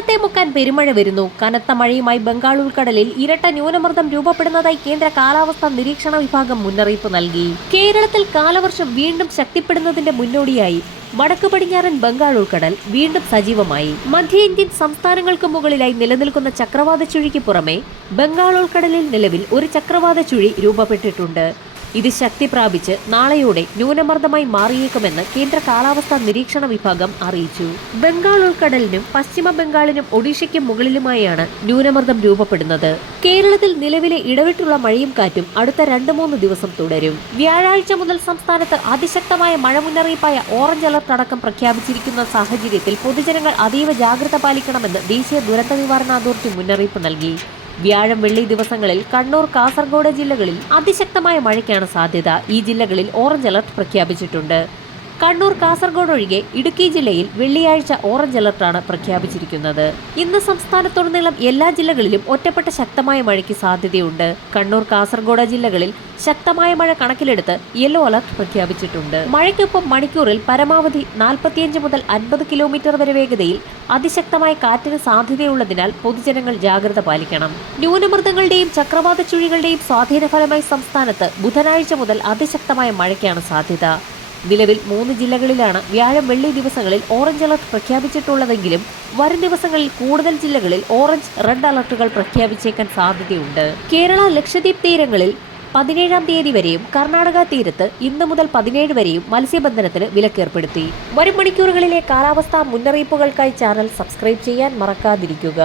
കേരളത്തെ മുക്കാൻ പെരുമഴ വരുന്നു. കനത്ത മഴയുമായി ബംഗാൾ ഉൾക്കടലിൽ ഇരട്ട ന്യൂനമർദ്ദം രൂപപ്പെടുന്നതായി കേന്ദ്ര കാലാവസ്ഥാ നിരീക്ഷണ വിഭാഗം മുന്നറിയിപ്പ് നൽകി. കേരളത്തിൽ കാലവർഷം വീണ്ടും ശക്തിപ്പെടുന്നതിന്റെ മുന്നോടിയായി വടക്ക് പടിഞ്ഞാറൻ ബംഗാൾ ഉൾക്കടൽ വീണ്ടും സജീവമായി. മധ്യ ഇന്ത്യൻ സംസ്ഥാനങ്ങൾക്ക് മുകളിലായി നിലനിൽക്കുന്ന ചക്രവാത ചുഴിക്ക് പുറമെ ബംഗാൾ ഉൾക്കടലിൽ നിലവിൽ ഒരു ചക്രവാത ചുഴി രൂപപ്പെട്ടിട്ടുണ്ട്. ഇത് ശക്തി പ്രാപിച്ച് നാളെയോടെ ന്യൂനമർദ്ദമായി മാറിയേക്കുമെന്ന് കേന്ദ്ര കാലാവസ്ഥാ നിരീക്ഷണ വിഭാഗം അറിയിച്ചു. ബംഗാൾ ഉൾക്കടലിനും പശ്ചിമ ബംഗാളിനും ഒഡീഷയ്ക്കും മുകളിലുമായാണ് ന്യൂനമർദ്ദം രൂപപ്പെടുന്നത്. കേരളത്തിൽ നിലവിലെ ഇടവിട്ടുള്ള മഴയും കാറ്റും അടുത്ത രണ്ട് മൂന്ന് ദിവസം തുടരും. വ്യാഴാഴ്ച മുതൽ സംസ്ഥാനത്ത് അതിശക്തമായ മഴ മുന്നറിയിപ്പായ ഓറഞ്ച് അലർട്ട് അടക്കം പ്രഖ്യാപിച്ചിരിക്കുന്ന സാഹചര്യത്തിൽ പൊതുജനങ്ങൾ അതീവ ജാഗ്രത പാലിക്കണമെന്ന് ദേശീയ ദുരന്ത നിവാരണ അതോറിറ്റി മുന്നറിയിപ്പ് നൽകി. വ്യാഴം വെള്ളി ദിവസങ്ങളിൽ കണ്ണൂർ കാസർഗോഡ് ജില്ലകളിൽ അതിശക്തമായ മഴയ്ക്കാണ് സാധ്യത. ഈ ജില്ലകളിൽ ഓറഞ്ച് അലർട്ട് പ്രഖ്യാപിച്ചിട്ടുണ്ട്. കണ്ണൂർ കാസർഗോഡ് ഒഴികെ ഇടുക്കി ജില്ലയിൽ വെള്ളിയാഴ്ച ഓറഞ്ച് അലർട്ടാണ് പ്രഖ്യാപിച്ചിരിക്കുന്നത്. ഇന്ന് സംസ്ഥാനത്തുടനീളം എല്ലാ ജില്ലകളിലും ഒറ്റപ്പെട്ട ശക്തമായ മഴയ്ക്ക് സാധ്യതയുണ്ട്. കണ്ണൂർ കാസർഗോഡ് ജില്ലകളിൽ ശക്തമായ മഴ കണക്കിലെടുത്ത് യെല്ലോ അലർട്ട് പ്രഖ്യാപിച്ചിട്ടുണ്ട്. മഴയ്ക്കൊപ്പം മണിക്കൂറിൽ പരമാവധി നാൽപ്പത്തിയഞ്ച് മുതൽ അൻപത് കിലോമീറ്റർ വരെ വേഗതയിൽ അതിശക്തമായ കാറ്റിന് സാധ്യതയുള്ളതിനാൽ പൊതുജനങ്ങൾ ജാഗ്രത പാലിക്കണം. ന്യൂനമർദ്ദങ്ങളുടെയും ചക്രവാത ചുഴികളുടെയും സ്വാധീന ഫലമായി സംസ്ഥാനത്ത് ബുധനാഴ്ച മുതൽ അതിശക്തമായ മഴയ്ക്കാണ് സാധ്യത. നിലവിൽ മൂന്ന് ജില്ലകളിലാണ് വ്യാഴം വെള്ളി ദിവസങ്ങളിൽ ഓറഞ്ച് അലർട്ട് പ്രഖ്യാപിച്ചിട്ടുള്ളതെങ്കിലും വരും ദിവസങ്ങളിൽ കൂടുതൽ ജില്ലകളിൽ ഓറഞ്ച് റെഡ് അലർട്ടുകൾ പ്രഖ്യാപിച്ചേക്കാൻ സാധ്യതയുണ്ട്. കേരള ലക്ഷദ്വീപ് തീരങ്ങളിൽ പതിനേഴാം തീയതി വരെയും കർണാടക തീരത്ത് ഇന്ന് മുതൽ പതിനേഴ് വരെയും മത്സ്യബന്ധനത്തിന് വിലക്കേർപ്പെടുത്തി. വരും മണിക്കൂറുകളിലെ കാലാവസ്ഥാ മുന്നറിയിപ്പുകൾക്കായി ചാനൽ സബ്സ്ക്രൈബ് ചെയ്യാൻ മറക്കാതിരിക്കുക.